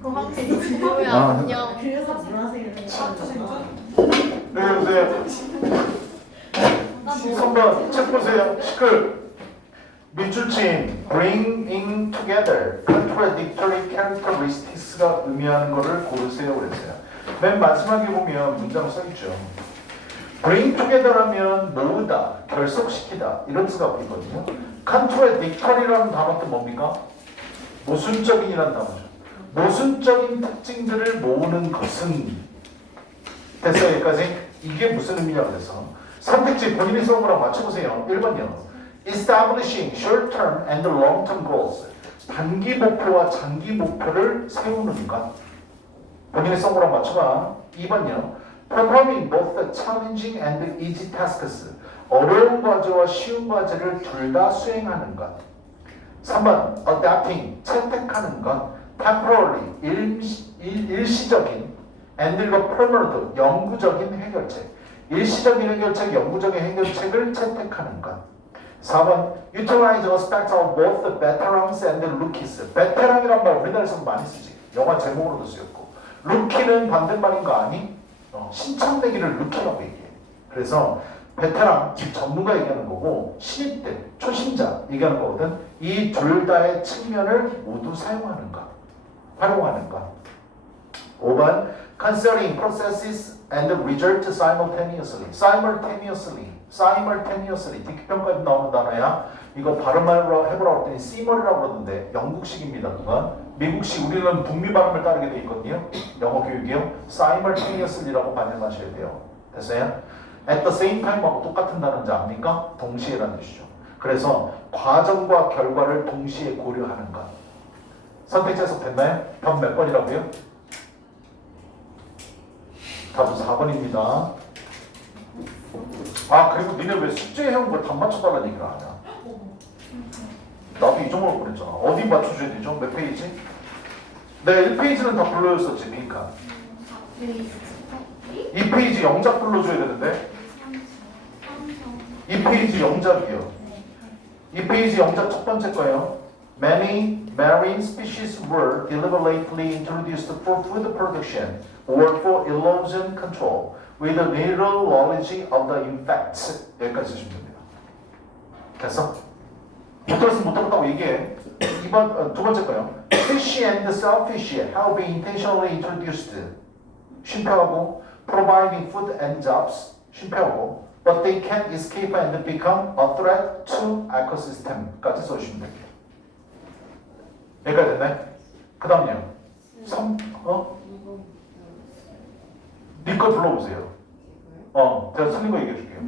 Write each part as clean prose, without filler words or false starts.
그거 확실히 진로야 안녕. 그래서 문화생을 네, 선번 책 보세요. 시끌. 밑줄침 bringing together contradictory characteristics가 의미하는 것을 고르세요 그랬어요. 맨 마지막에 보면 문장 써있죠. bring together하면 모으다, 결속시키다 이런 뜻가 보이거든요. contradictory라는 단어 또 뭡니까? 모순적인이라는 단어죠. 모순적인 특징들을 모으는 것은 됐어요 여기까지? 이게 무슨 의미냐고 해서 선택지 본인이 써온 거랑 맞춰보세요. 1번요. Establishing short-term and long-term goals. 단기 목표와 장기 목표를 세우는 것. 본인이 쓴 거랑 맞춰봐. 2번요. Performing both the challenging and the easy tasks. 어려운 과제와 쉬운 과제를 둘 다 수행하는 것. 3번. Adapting. 채택하는 것. Temporary. 일시적인. And permanent. 영구적인 해결책. 일시적인 해결책, 영구적인 해결책을 채택하는 것. 4번 Utilize aspects of both the veterans and the rookies. 베테랑이란 말 우리나라에서 많이 쓰지. 영화 제목으로도 쓰였고. 루키는 반대말인가 아니? 신청내기를 루키라고 얘기해. 그래서 베테랑, 전문가 얘기하는 거고 신입들, 초심자 얘기하는 거거든. 이 둘 다의 측면을 모두 사용하는 것, 활용하는 것. 5번 Considering processes and results simultaneously. simultaneously 뒷평가에 나오는 단어야. 이거 발음을 해보라고 했더니 시멀이라고 그러던데 영국식입니다. 그건 미국식, 우리는 북미 발음을 따르게 돼 있거든요. 영어 교육이요. simultaneously라고 반영하셔야 돼요. 됐어요? at the same time하고 똑같은 단어인지 압니까? 동시에라는 뜻이죠. 그래서 과정과 결과를 동시에 고려하는 것. 선택지 해석됐나요? 답 몇 번이라고요? 답은 4번입니다. 아 그리고 니네 왜 숙제해온 걸 답 맞춰달라는 얘기를 안 하냐? 나도 이 정도로 보냈잖아. 어디 맞춰줘야 되죠? 몇 페이지? 네, 1페이지는 다 불러줬었지, 빈칸. 2페이지 영작 불러줘야 되는데 2페이지 영작이요. 2페이지 영작 첫 번째 거예요. Many marine species were deliberately introduced for food production or for erosion control with little knowledge of the effects. 여기까지 쓰시면 됩니다. 됐어? 못 들었으면 못 들었다고 얘기해. 두 번째 거요. Fish and shellfish have been intentionally introduced. 쉼표하고 providing food and jobs. 쉼표하고 but they can't escape and become a threat to ecosystem까지 써주시면 됩니다. 여기까지 됐네? 그 다음요. 니거 불러보세요. 제가 틀린 거 얘기해 줄게요.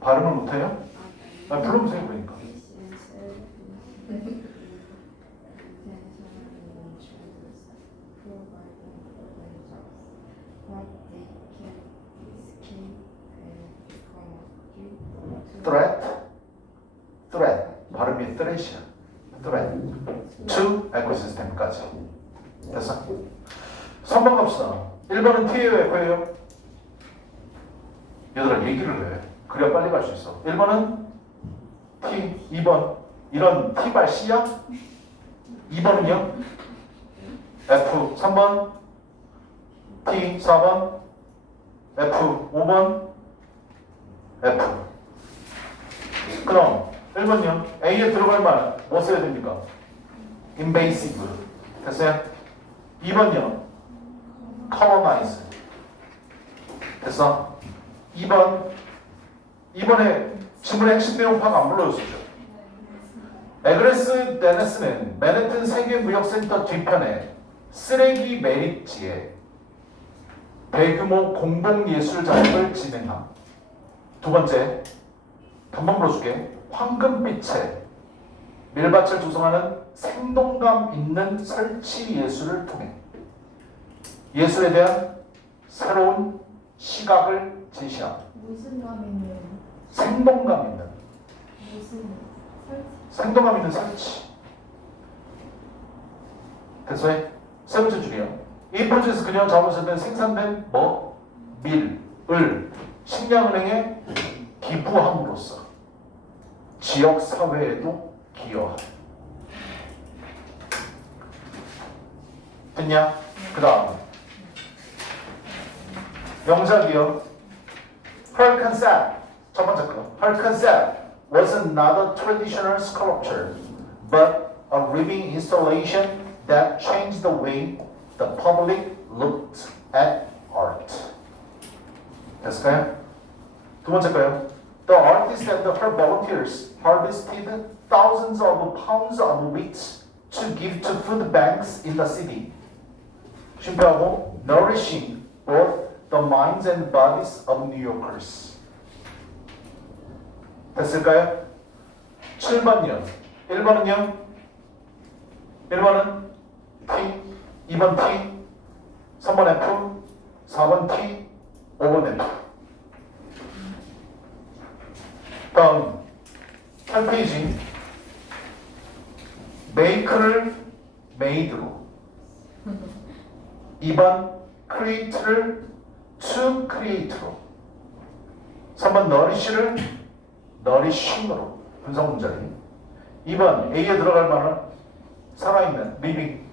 발음을 못해요? 불러보세요 그러니까. threat. 발음이 threat이야. threat to ecosystem까지. 됐어? 3번 갑시다. 1번은 T예요, F예요? 얘들아 얘기를 해. 그래야 빨리 갈 수 있어. 1번은 T, 2번 이런 T발 C야? 2번은요? F, 3번 T, 4번 F, 5번 F. 그럼 1번요. A에 들어갈 말 뭐 써야 됩니까? invasive. 됐어요? 2번요. colonize. 됐어? 2번에 지문의 핵심 내용 파악 안 불러줬었죠. 에그레스 데네스는 맨해튼 세계무역센터 뒤편에 쓰레기 매립지에 대규모 공공예술 작업을 진행함. 두 번째, 금방 불러줄게. 황금빛의 밀밭을 조성하는 생동감 있는 설치 예술을 통해 예술에 대한 새로운 시각을 제시함. 무슨 감 있는? 생동감 있는. 무슨 설치? 생동감 있는 설치. 됐어요? 세 번째 줄이요. 이 프로젝트 그냥 작업에서 생산된 밀을 식량은행에 기부함으로써 지역 사회에도 기여함. 됐냐? 그 다음 명작이요. Her concept 첫 번째 거. Her concept was not a traditional sculpture, but a living installation that changed the way the public looked at art. 됐을까요? 두 번째 거요. The artist and her volunteers harvested thousands of pounds of wheat to give to food banks in the city. 쉼표하고 nourishing both the minds and bodies of New Yorkers. 됐을까요? 7번요. 1번은요? 1번은 T, 2번 T, 3번 F, 4번 T, 5번 F. 다음 8페이지 make를 made로 2번 create를 to create로 3번 nourish를 nourishing으로 분석 문자리 2번 A에 들어갈 만한 살아있는 living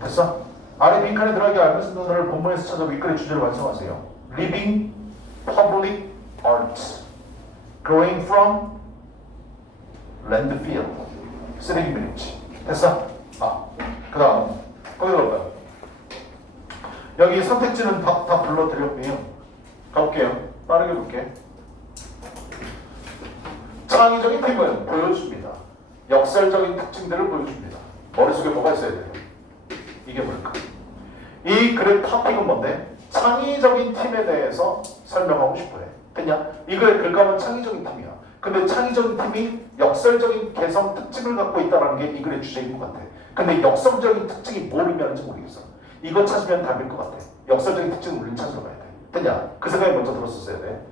됐어? 아래 빈칸에 들어가게 알면서 너를 본문에서 찾아 윗글의 주제를 완성하세요. living public art growing from landfill 쓰레기 밀지 됐어? 그 다음 거기 가볼까요? 여기 선택지는 다 불러드렸고요. 가볼게요. 빠르게 볼게. 창의적인 팀은 보여줍니다. 역설적인 특징들을 보여줍니다. 머릿속에 뭐가 있어야 돼요? 이게 뭘까? 이 글의 토픽은 뭔데? 창의적인 팀에 대해서 설명하고 싶어해. 됐냐? 이 글의 글감은 창의적인 팀이야. 근데 창의적인 팀이 역설적인 개성 특징을 갖고 있다는 게 이 글의 주제인 것 같아. 근데 역설적인 특징이 뭘 의미하는지 모르겠어. 이거 찾으면 답일 것 같아. 역설적인 특징을 우리는 찾으러 가야 돼. 됐냐? 그 생각이 먼저 들었었어야 돼.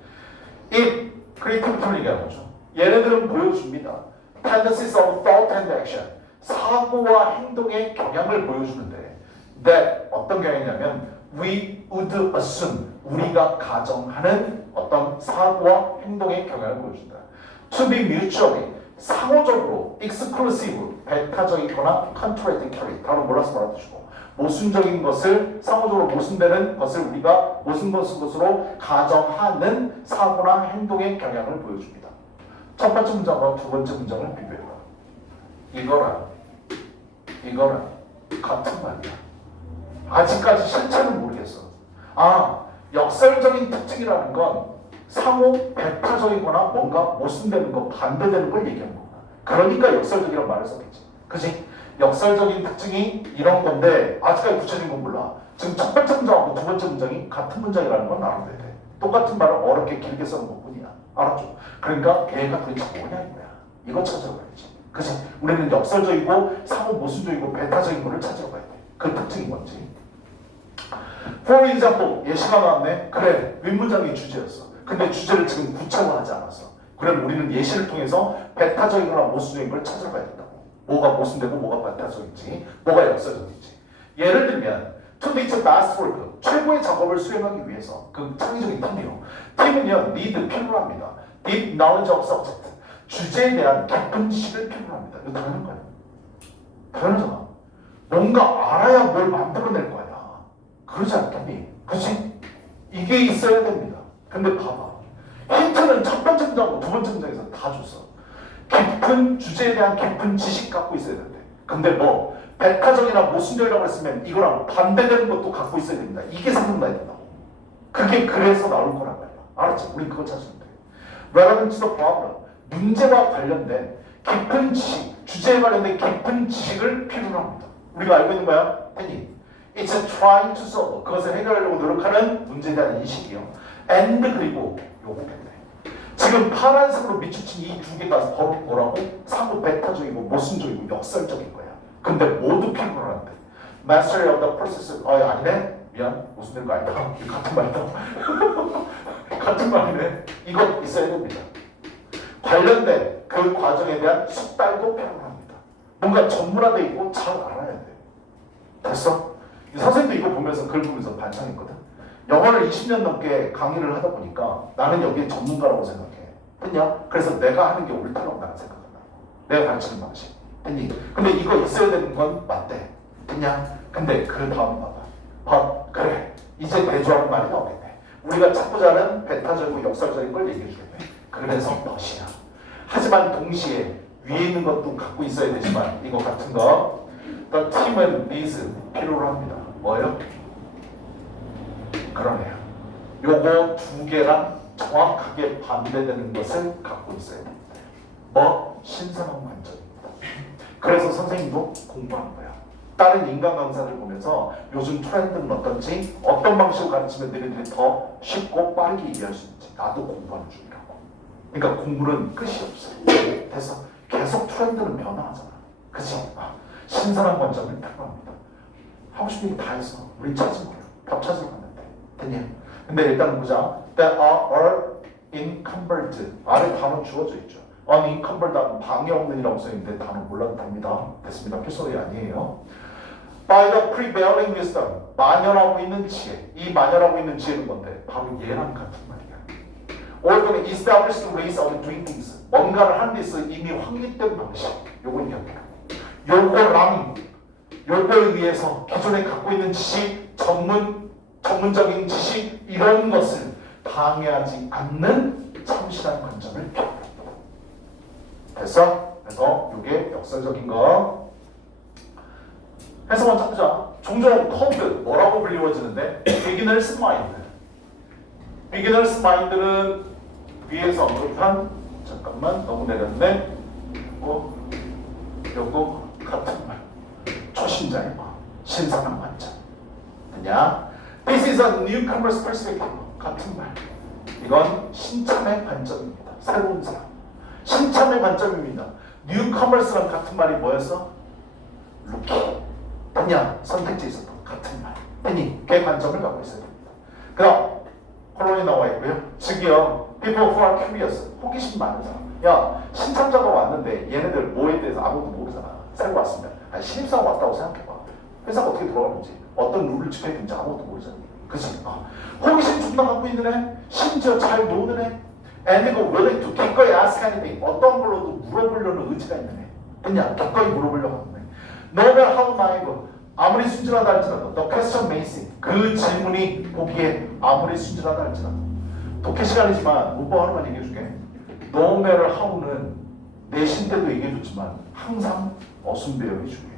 이 크리에이티브 얘기하는 거죠. 얘네들은 보여줍니다. Tendencies of thought and action. 사고와 행동의 경향을 보여주는데 that 어떤 경향이냐면 we would assume 우리가 가정하는 어떤 사고와 행동의 경향을 보여준다. To be mutually 상호적으로 exclusive 배타적이거나 contradictory 다른 몰라서 말아주고 모순적인 것을 상호적으로 모순되는 것을 우리가 모순 것으로 가정하는 사고나 행동의 경향을 보여줍니다. 첫 번째 문장과 두 번째 문장을 비교해봐. 이거랑 같은 말이야. 아직까지 실체는 모르겠어. 역설적인 특징이라는 건 상호 배타적이거나 뭔가 모순되는 거 반대되는 걸 얘기하는 거구나. 그러니까 역설적이라는 말을 썼겠지. 그치? 역설적인 특징이 이런 건데 아직까지 구체적인 건 몰라. 지금 첫 번째 문장하고 두 번째 문장이 같은 문장이라는 건 알아야 돼. 똑같은 말을 어렵게 길게 써는 것뿐이야. 알았죠? 그러니까 얘가 도대체 뭐냐 이거야. 이거 찾으러 가야지. 그치? 우리는 역설적이고 상호 모순적이고 배타적인 거를 찾으러 가야 돼. 그 특징이 뭔지. For example, 예시가 나왔네. 그래, 윗문장이 주제였어. 근데 주제를 지금 구체화하지 않았어. 그럼 우리는 예시를 통해서 배타적이거나 모순적인 걸 찾으러 가야 된다고. 뭐가 모순되고 뭐가 배타적인지, 뭐가 역설적인지. 예를 들면 to do its best work, 최고의 작업을 수행하기 위해서 그 창의적인 팀이요. 팀은요, need 필요합니다. deep knowledge of subject, 주제에 대한 깊은 지식을 필요합니다. 이거 당연한 거예요. 당연하잖아. 뭔가 알아야 뭘 만들어낼 거 아니야. 그러지 않겠니? 그치? 이게 있어야 됩니다. 근데 봐봐. 힌트는 첫 번째 문장하고 두 번째 문장에서 다 줬어. 깊은 주제에 대한 깊은 지식 갖고 있어야 된대. 근데 뭐 배타적이나 모순적이라고 했으면 이거랑 반대되는 것도 갖고 있어야 됩니다. 이게 생각나야 된다고. 그게 그래서 나올 거란 말이야. 알았지? 우린 그거 찾으면 돼. Relevant to the problem. 문제와 관련된 깊은 지식, 주제에 관련된 깊은 지식을 필요로 합니다. 우리가 알고 있는 거야? 했니? It's trying to solve. 그것을 해결하려고 노력하는 문제에 대한 인식이요. And 그리고 요거겠네. 지금 파란색으로 밑줄친 이 두 개가 바로 뭐라고? 상호 배타적이고 모순적이고 역설적인 거야. 근데 모두 필요한데. Mastery of the process. 아니네. 미안. 모순된 거 아니다. 같은 말이다. 같은 말이네. 이거 있어야 됩니다. 관련된 그 과정에 대한 숙달도 필요합니다. 뭔가 전문화되어 있고 잘 알아야 돼. 됐어? 선생님도 이거 보면서 글 보면서 반성했거든. 영어를 20년 넘게 강의를 하다 보니까 나는 여기에 전문가라고 생각해. 됐냐? 그래서 내가 하는 게 옳다고 나는 생각한다. 내가 가르치는 방식. 됐니? 근데 이거 있어야 되는 건 맞대. 그냥 근데 그 다음 봐봐. 그래 이제 대조하는 말이 나오겠네. 우리가 찾고자 하는 배타적이고 역설적인 걸 얘기해 주겠네. 그래서 벗이야. 하지만 동시에 위에 있는 것도 갖고 있어야 되지만 이거 같은 거 The team은 needs 필요로 합니다. 뭐요? 그러네요. 요거 두 개랑 정확하게 반대되는 것을 갖고 있어야 됩니다. 뭐? 신선한 관점입니다. 그래서 선생님도 공부한 거야. 다른 인간 강사를 보면서 요즘 트렌드는 어떤지 어떤 방식으로 가르치면 너희들이 더 쉽고 빠르게 이해할 수 있는지 나도 공부하는 중이라고. 그러니까 공부는 끝이 없어요. 그래서 계속 트렌드는 변화하잖아. 그치? 신선한 관점을 필요합니다. 하고 싶은 얘기 다 해서 우리 찾은 거예요. 밥 찾으러 갔는데 됐냐? 근데 일단은 보자. That are encumbered. 아래 단어 주어져 있죠. unencumbered 하면 방해 없는이라고 써있는데 단어 몰라도 됩니다. 됐습니다. 필수어이 아니에요. By the prevailing wisdom. 만연하고 있는 지혜. 이 만연하고 있는 지혜는 뭔데? 바로 얘랑 같은 말이야. Or the established ways of doing things. 뭔가를 하는 데 있어 이미 확립된 방식. 요건 이야기야. 요거랑 요거에 의해서 기존에 갖고 있는 지식, 전문적인 지식 이런 것을 방해하지 않는 참신한 관점을 표현합니다. 됐어? 그래서 이게 역설적인 거. 해석만 찾자. 종종 코드 뭐라고 불리워지는데 beginner's mind. beginner's mind는 위에서 언급한 잠깐만 너무 내렸네. 요거 같은 말. 초심자의 마음. 신선한 관점. 되냐? This is a newcomer's perspective. 같은 말. 이건 신참의 관점입니다. 새로운 사람. 신참의 관점입니다. newcomers랑 같은 말이 뭐였어? 루키. 그냥 선택지에 있었던 같은 말. 아니, 걔 관점을 갖고 있어야 됩니다. 그다음 콜론이 나와 있고요. 즉이요. people who are curious. 호기심 많은 사람. 야, 신참자가 왔는데 얘네들 뭐에 대해서 아무도 모르잖아. 새로 왔으면. 아니, 신입사원 왔다고 생각해봐. 회사가 어떻게 돌아가는지, 어떤 룰을 지켜야 되는지 아무것도 모르잖아. 그치? 호기심 존나 갖고 있는 애, 심지어 잘 노는 애, and willing to 기꺼이 ask anything. 어떤 걸로도 물어보려는 의지가 있는 애. 그냥 기꺼이 물어보려고 하는 애. No matter how naive. 아무리 순진하다 할지라도 the question may seem. 그 질문이 보기에 아무리 순진하다 할지라도. 독해 시간이지만 오빠 하나만 얘기해줄게. No matter how는 내신 때도 얘기해줬지만 항상 어순배열이 중요해.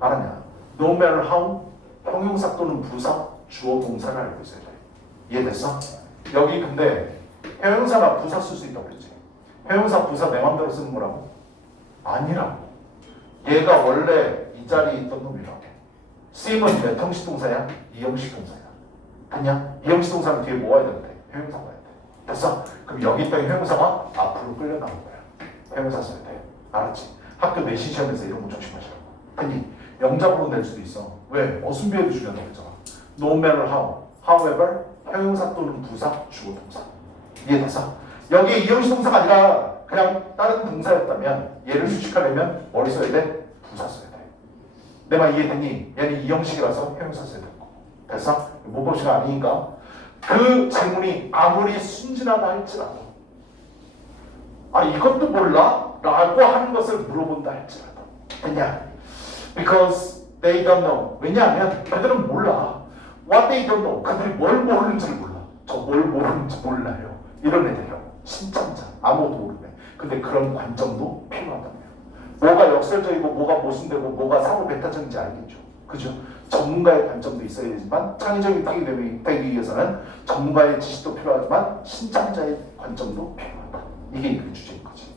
알았냐? No matter how 형용사 또는 부사, 주어 동사를 알고 있어야 돼. 이해됐어? 여기 근데 형용사나 부사 쓸 수 있다고 그랬지. 형용사, 부사 내 맘대로 쓰는 거라고? 아니라고. 얘가 원래 이 자리에 있던 놈이라고. 쓰임은 몇 형식 동사야? 이형식 동사야. 그냥 이형식 동사는 뒤에 뭐 와야 되는데? 형용사가 와야 돼. 됐어? 그럼 여기 있던 형용사가 앞으로 끌려 나온 거야. 형용사 써야 돼. 알았지? 학교 내신 시험에서 이런 거 조심하시라고. 아니, 영작으로 낼 수도 있어. 왜? 어순비율이 중요하다고 했잖아. No matter how. However, 형용사 또는 부사, 주어 동사. 이해됐어? 여기 이형식 동사가 아니라 그냥 다른 동사였다면 얘를 수식하려면 머리 써야 돼? 부사 써야 돼. 내 말 이해됐니? 얘는 이형식이라서 형용사 써야 되고. 됐어? 모범시가 아니니까 그 질문이 아무리 순진하다 할지라도 이것도 몰라? 라고 하는 것을 물어본다 할지라도 됐냐? Because they don't know. 왜냐하면 그들은 몰라. What they don't know. 그들이 뭘 모르는지를 몰라. 저 뭘 모르는지 몰라요. 이런 애들이라고. 신참자. 아무것도 모르네. 근데 그런 관점도 필요하다고요. 뭐가 역설적이고 뭐가 모순되고 뭐가 사고 배타적인지 알겠죠. 그죠? 전문가의 관점도 있어야 되지만 창의적인 학이 되기 위해서는 전문가의 지식도 필요하지만 신참자의 관점도 필요하다. 이게 그 주제인 거지.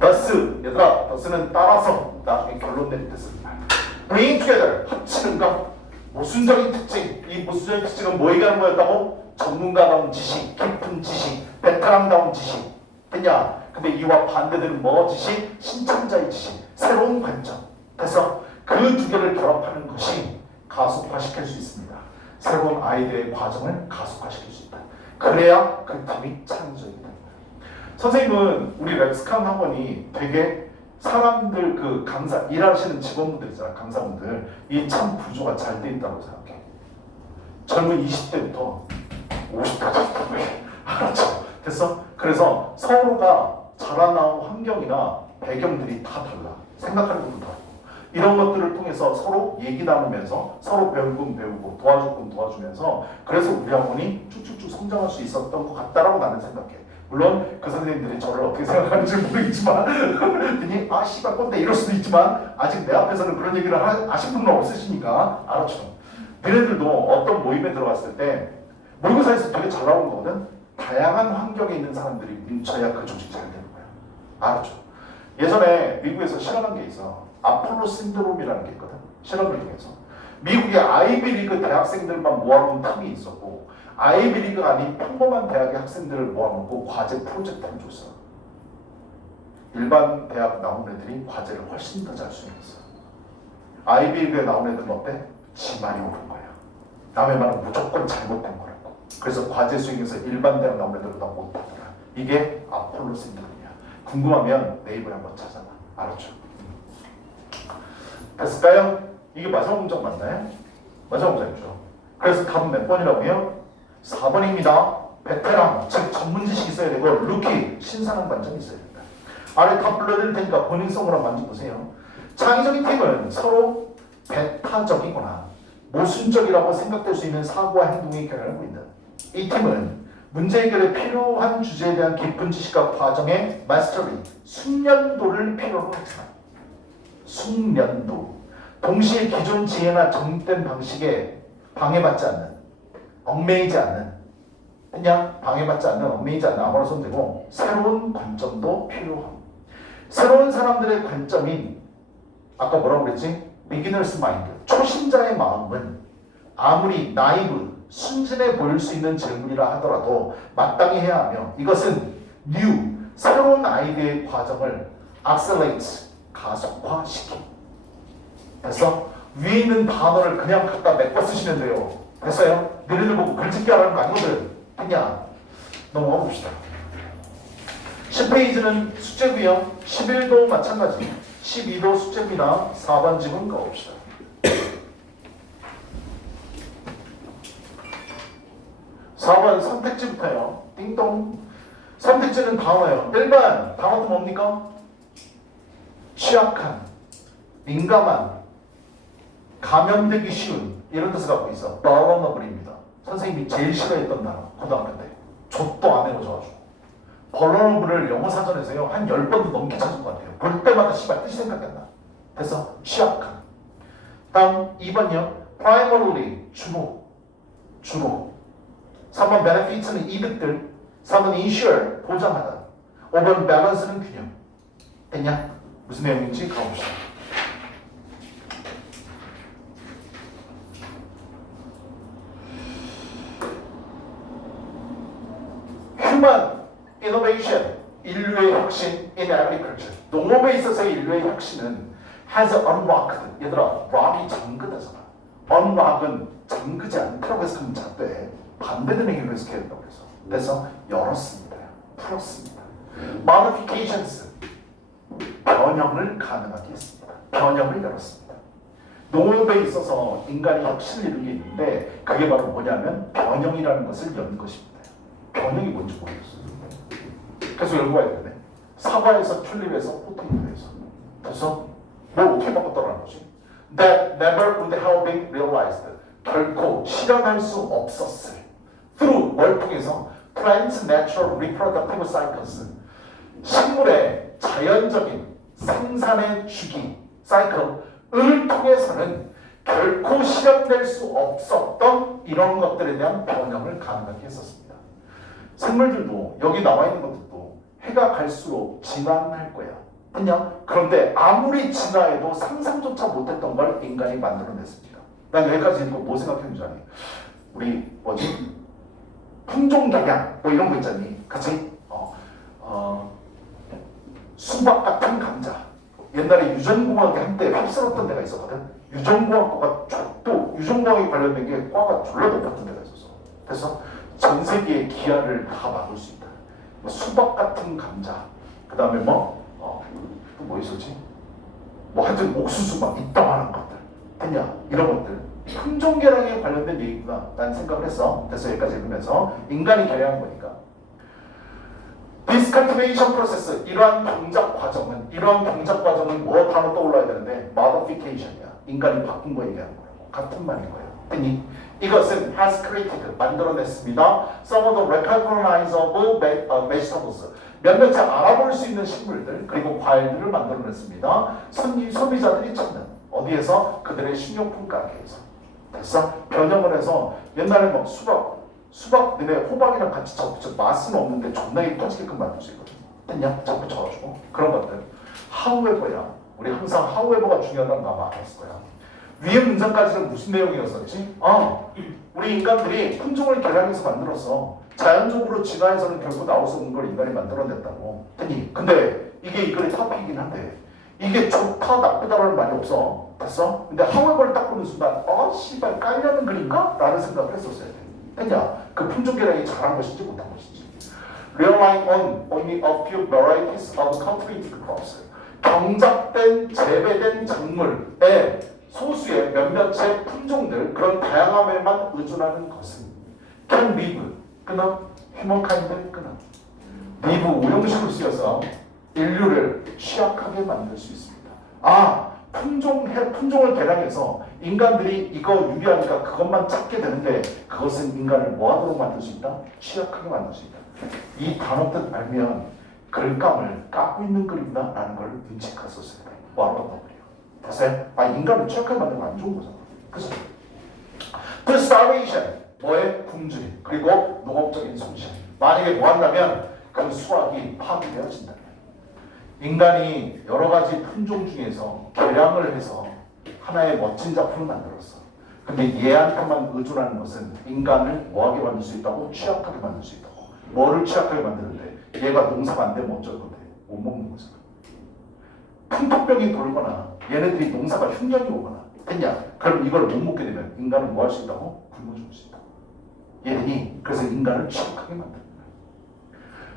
thus, 얘들아, thus는 따라서 나중에 결론 내릴 때 쓰는 말. bring together, 합치는 것. 모순적인 특징. 이 모순적인 특징은 뭐 얘기하는 거였다고? 전문가다운 지식, 깊은 지식, 베테랑다운 지식. 됐냐? 근데 이와 반대되는 뭐 지식? 신참자의 지식, 새로운 관점. 그래서 그 두 개를 결합하는 것이 가속화시킬 수 있습니다. 새로운 아이디어의 과정을 가속화시킬 수 있다. 그래야 그 팀이 창의적이다. 선생님은 우리 렉스칸 학원이 되게 사람들 그 강사 일하시는 직원분들 있잖아. 강사분들 이 참 구조가 잘 돼 있다고 생각해. 젊은 20대부터 50대까지 알았죠? 됐어? 그래서 서로가 자라나온 환경이나 배경들이 다 달라. 생각하는 것도 다르고 이런 것들을 통해서 서로 얘기 나누면서 서로 배울 건 배우고 도와줄 건 도와주면서 그래서 우리 학원이 쭉쭉쭉 성장할 수 있었던 것 같다라고 나는 생각해. 물론 그 선생님들이 저를 어떻게 생각하는지 모르겠지만 괜히 아 씨발 꼰대 이럴 수도 있지만 아직 내 앞에서는 그런 얘기를 하신 분은 없으시니까 알았죠. 너네들도 어떤 모임에 들어갔을 때 모의고사에서 되게 잘 나오는 거거든. 다양한 환경에 있는 사람들이 뭉쳐야 그 조직이 잘 되는 거야. 알았죠. 예전에 미국에서 실험한 게 있어. 아폴로 신드롬이라는 게 있거든. 실험을 통해서 미국의 아이비리그 대학생들만 모아놓은 틈이 있었고 아이비리그가 아닌 평범한 대학의 학생들을 모아놓고 과제 프로젝트를 줬어. 일반 대학 나온 애들이 과제를 훨씬 더 잘 수행했어. 아이비리그에 나온 애들은 어때? 지말이 오른 거야. 남의 말은 무조건 잘못된 거라고. 그래서 과제 수행에서 일반 대학 나온 애들은 다 못하더라. 이게 아폴로 신드롬이야. 궁금하면 네이버에 한번 찾아봐. 알았죠? 됐을까요? 이게 마지막 문장 맞나요? 마지막 문장이죠. 그래서 답은 몇 번이라고요? 4번입니다. 베테랑, 즉 전문 지식이 있어야 되고 루키, 신선한 관점이 있어야 된다. 아래 다 불러드릴 테니까 본인성으로 만져보세요. 창의적인 팀은 서로 배타적이거나 모순적이라고 생각될 수 있는 사고와 행동이 결합하고 있는 이 팀은 문제 해결에 필요한 주제에 대한 깊은 지식과 과정의 마스터리, 숙련도를 필요로 하지만 숙련도, 동시에 기존 지혜나 정립된 방식에 방해받지 않는, 얽매이지 않는, 그냥 방해받지 않는, 얽매이지 않는 아무나 써도 되고 새로운 관점도 필요함. 새로운 사람들의 관점인 아까 뭐라고 그랬지? 비기너스 마인드, 초심자의 마음은 아무리 나이브, 순진해 보일 수 있는 질문이라 하더라도 마땅히 해야 하며 이것은 new, 새로운 아이디어의 과정을 accelerate, 가속화시킴. 그래서 위에 있는 단어를 그냥 갖다 메꿔 쓰시면 돼요. 됐어요? 너희들 보고 글짓기 하라는 거 아니거든. 그냥 넘어가 봅시다. 10페이지는 숙제고요. 11도 마찬가지. 12도 숙제입니다. 4번 지문 가봅시다. 4번 선택지부터요. 띵동. 선택지는 단어예요. 1번 단어도 뭡니까? 취약한, 민감한, 감염되기 쉬운 이런 뜻을 갖고 있어. vulnerable입니다. 선생님이 제일 싫어했던 단어 고등학교 때. 족도 안 해오셔가지고 vulnerable을 영어 사전에서요 한 10번도 넘게 찾은 것 같아요. 볼 때마다 씨발 뜻이 생각이 안 나. 그래서 취약한. 다음 2번요. primarily 주로 3번 benefits는 이득들. 3번 ensure 보장하다. 5번 balance는 균형. 됐냐? 무슨 내용인지 가봅시다. Human innovation, 인류의 혁신 in agriculture. 농업에 있어서의 인류의 혁신은 has unlocked. 얘들아, rock이 잠그다잖아. unlock은 잠그지 않다고 해서 그럼 잣돼. 반대되는 얘기로 해석해야 된다고 그래서. 그래서 열었습니다. 풀었습니다. modifications, 변형을 가능하게 했습니다. 변형을 열었습니다. 농업에 있어서 인간이 혁신을 이룬 게 있는데 그게 바로 뭐냐면 변형이라는 것을 연 것입니다. 변형이 뭔지 모르겠어요. 그래서 열고 와야 되네. 사과에서 튤립에서 포테이토에서. 그래서 뭘 어떻게 바꿨더라는 거지? That never would have been realized. 결코 실현할 수 없었을. Through 뭘 통해서? Plants' natural reproductive cycles. 식물의 자연적인 생산의 주기, 사이클을 통해서는 결코 실현될 수 없었던 이런 것들에 대한 변형을 가능하게 했었습니다. 생물들도 여기 나와 있는 것들도 해가 갈수록 진화할 거야. 그냥 그런데 아무리 진화해도 상상조차 못했던 걸 인간이 만들어냈습니다. 난 여기까지 읽고 뭐 생각했는지 아니? 우리 뭐지? 품종개량 뭐 이런 거 있잖니, 그치? 수박 같은 감자. 옛날에 유전공학이 한때 휩쓸었던 데가 있었거든. 유전공학과가 또 유전공학에 관련된 게 과가 졸라 높았던 데가 있었어. 그래서 전 세계의 기아를 다 막을 수 있다. 뭐 수박 같은 감자. 그 다음에 또 뭐 있었지? 뭐 하여튼 옥수수 막 이따만한 것들. 그냥 이런 것들. 품종개량에 관련된 얘기구나. 난 생각을 했어. 그래서 여기까지 읽으면서 인간이 개량한 거니까. This cultivation process, 이러한 경작 과정은 뭐 단어 떠올라야 되는데 modification이야. 인간이 바꾼 거 얘기하는 거라고. 같은 말인 거예요. 아니, 이것은 has created, 만들어냈습니다. Some of the recognizable vegetables, 몇몇의 알아볼 수 있는 식물들 그리고 과일들을 만들어냈습니다. 소비자들이 찾는 어디에서? 그들의 식료품 가게에서. 됐어? 변형을 해서 옛날에 막 수박 너네 호박이랑 같이 접붙여 맛은 없는데 존나게 터지게끔 만들 수 있거든. 됐냐? 접붙여가지고 그런 것들. however야. 우리 항상 however가 중요하다는 거 아마 알았을 거야. 위에 문장까지는 무슨 내용이었었지? 우리 인간들이 품종을 개량해서 만들었어. 자연적으로 진화해서는 결국 나올 수 없는 걸 인간이 만들어냈다고. 됐니? 근데 이게 이 글의 토픽이긴 한데 이게 좋다 나쁘다라는 말이 없어. 됐어? 근데 however를 딱 보는 순간 씨발 깔려는 글인가? 라는 생각을 했었어야 돼. 됐냐? 그 품종 개량이 잘한 것인지 못한 것인지. Relying on only a few varieties of cultivated crops. 경작된 재배된 작물의 소수의 몇몇의 품종들 그런 다양함에만 의존하는 것은 can live 끊어 humankind 끊어 live 오형식으로 쓰여서 인류를 취약하게 만들 수 있습니다. 품종을 개량해서 인간들이 이거 유리하니까 그것만 찾게 되는데 그것은 인간을 뭐하도록 만들 수 있다? 취약하게 만들 수 있다. 이 단어 뜻 알면 글감을 까고 있는 글이구나 라는 걸 눈치챘었어요. 뭐하러 그래요? 됐어요? 인간을 취약하게 만드는 건 안 좋은 거잖아. 그죠? The starvation, 뭐의 굶주림, 그리고 농업적인 손실. 만약에 뭐 한다면 그 수확이 파괴되어진다. 인간이 여러 가지 품종 중에서 개량을 해서 하나의 멋진 작품을 만들었어. 근데 얘한테만 의존하는 것은 인간을 뭐하게 만들 수 있다고? 취약하게 만들 수 있다고. 뭐를 취약하게 만드는데 얘가 농사가 안 되면 어쩔 건데? 못 먹는 거잖아. 풍토병이 돌거나 얘네들이 농사가 흉년이 오거나 됐냐? 그럼 이걸 못 먹게 되면 인간은 뭐 할 수 있다고? 굶어 죽을 수 있다고. 얘들이 그래서 인간을 취약하게 만드는 거야.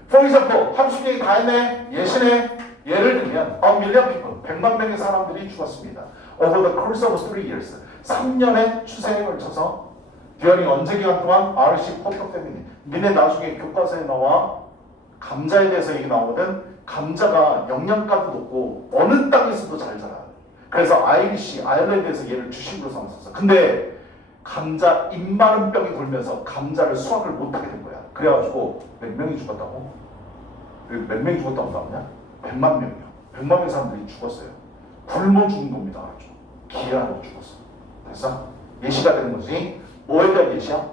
For example, 함수경이 다 했네? 예시네? 예를 들면 a million people, 100만 명의 사람들이 죽었습니다. Over the course of 3 years, 3년의 추세에 걸쳐서 during 언제 기간 동안 RC 포터 패밀리. 니네 나중에 교과서에 나와 감자에 대해서 얘기 나오거든. 감자가 영양가도 높고 어느 땅에서도 잘 자라. 그래서 아일랜드에서 얘를 주식으로 삼았었어. 근데 감자 입 마른 병이 돌면서 감자를 수확을 못하게 된 거야. 그래가지고 몇 명이 죽었다고? 몇 명이 죽었다고 나오냐? 100만 명이요. 100만 명의 사람들이 죽었어요. 굶어 죽은 겁니다. 알았죠? 기아로 죽었어. 됐어? 예시가 되는 거지. 뭐에 대한 예시야?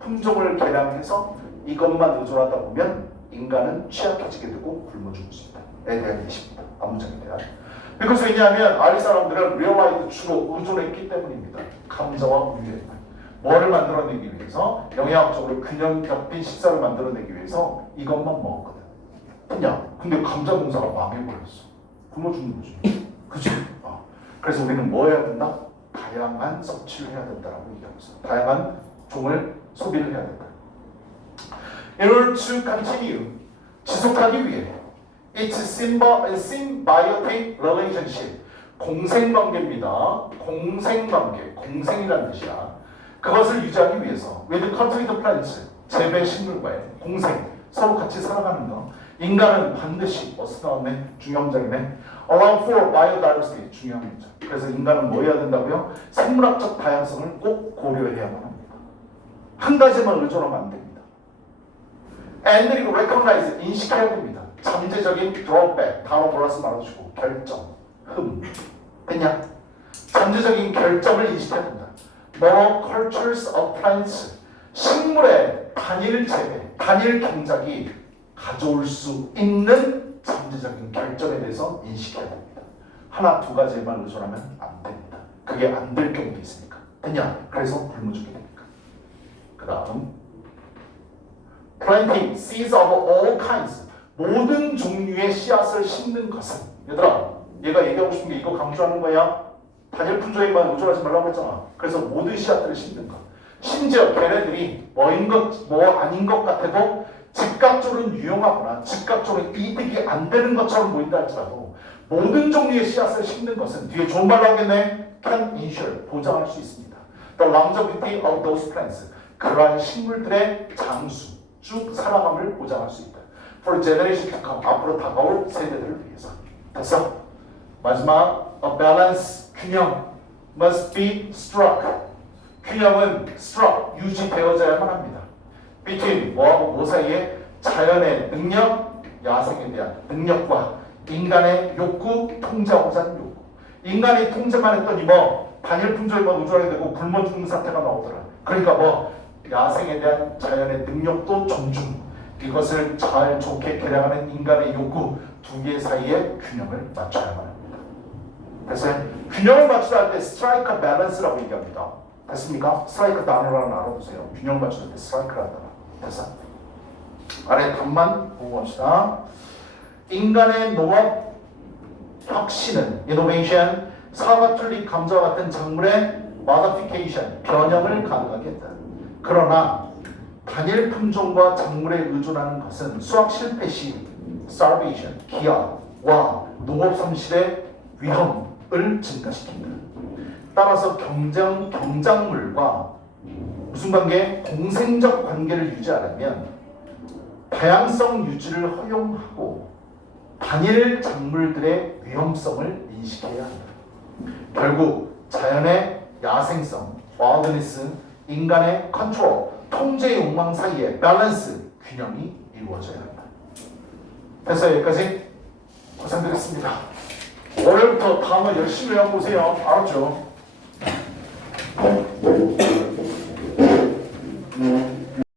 품종을 개량해서 이것만 의존하다 보면 인간은 취약해지게 되고 굶어 죽을 수 있다에 대한 예시입니다. 암무장에 대한. 그것은 왜냐하면 아리 사람들은 리얼라이드 주로 의존했기 때문입니다. 감자와 우유에 뭐를 만들어내기 위해서 영양학적으로 균형 잡힌 식사를 만들어내기 위해서 이것만 먹었거든. 그냥 근데 감자 농사가 망해버렸어. 굶어 죽는 거지. 그치? 그래서 우리는 뭐 해야 된다? 다양한 섭취를 해야 된다라고 얘기하고 있어요. 다양한 종을 소비를 해야 된다. In order to continue, 지속하기 위해 It's symbiotic relationship, 공생관계입니다. 공생관계, 공생이라는 뜻이야. 그것을 유지하기 위해서 with cultivated plants, 재배 식물과의 공생, 서로 같이 살아가는 거. 인간은 반드시 나왔네, 중요문장이네. Allow for biodiversity, 중요한 문장. 그래서 인간은 뭐 해야 된다고요? 생물학적 다양성을 꼭 고려해야만 합니다. 한 가지만 의존하면 안 됩니다. And 그리고 recognize, 인식해야 됩니다. 잠재적인 drawback, 단어 몰라서 말아주고 결점, 됐냐? 잠재적인 결점을 인식해야 된다. Moral cultures of plants, 식물의 단일 재배, 단일 경작이 가져올 수 있는 잠재적인 결점에 대해서 인식해야 됩니다. 하나, 두 가지만 의존하면 안 됩니다. 그게 안 될 경우도 있으니까. 됐냐? 그래서 굶어 죽게 됩니까? 그 다음 planting seeds of all kinds, 모든 종류의 씨앗을 심는 것은, 얘들아 얘가 얘기하고 싶은 게 이거 강조하는 거야. 단일 품종에만 의존하지 말라고 했잖아. 그래서 모든 씨앗들을 심는 것. 심지어 걔네들이 뭐인 것, 뭐 아닌 것 같아도 즉각적으로 유용하거나 즉각적으로 이득이 안 되는 것처럼 보인다 할지라도 모든 종류의 씨앗을 심는 것은 뒤에 좋은 말로 하겠네. can ensure, 보장할 수 있습니다. The longevity of those plants, 그러한 식물들의 장수, 쭉 살아감을 보장할 수 있다. for generation to come. 앞으로 다가올 세대들을 위해서. 됐어? 마지막 a balance 균형 must be struck. 균형은 struck 유지되어져야만 합니다. between 뭐하고 뭐 사이에 자연의 능력, 야생에 대한 능력과 인간의 욕구, 통제하고자 하는 욕구. 인간이 통제만 했더니 뭐 단일 품종에만 의존하게 되고 굶어 죽는 사태가 나오더라. 그러니까 뭐 야생에 대한 자연의 능력도 존중. 이것을 잘 좋게 개량하는 인간의 욕구 두 개 사이에 균형을 맞춰야만 합니다. 그래서 균형을 맞추다 할 때 스트라이크 밸런스라고 얘기합니다. 됐습니까? 스트라이크 단어라는 알아두세요. 균형을 맞출 때 스트라이크라는 단어. 됐어? 아래 답만 보고 갑시다. 인간의 농업 혁신은 innovation, 사과, 튤립, 감자와 같은 작물의 modification, 변형을 가능하게 했다. 그러나 단일 품종과 작물에 의존하는 것은 수확 실패 시 starvation, 기아와 농업 손실의 위험을 증가시킨다. 따라서 경작물과 무슨 관계? 공생적 관계를 유지하려면 다양성 유지를 허용하고 단일 작물들의 위험성을 인식해야 한다. 결국 자연의 야생성, wildness, 인간의 컨트롤, 통제 욕망 사이에 밸런스, 균형이 이루어져야 한다. 그래서 여기까지 고생드렸습니다. 월요일부터 단어 열심히 외워보세요. 알았죠?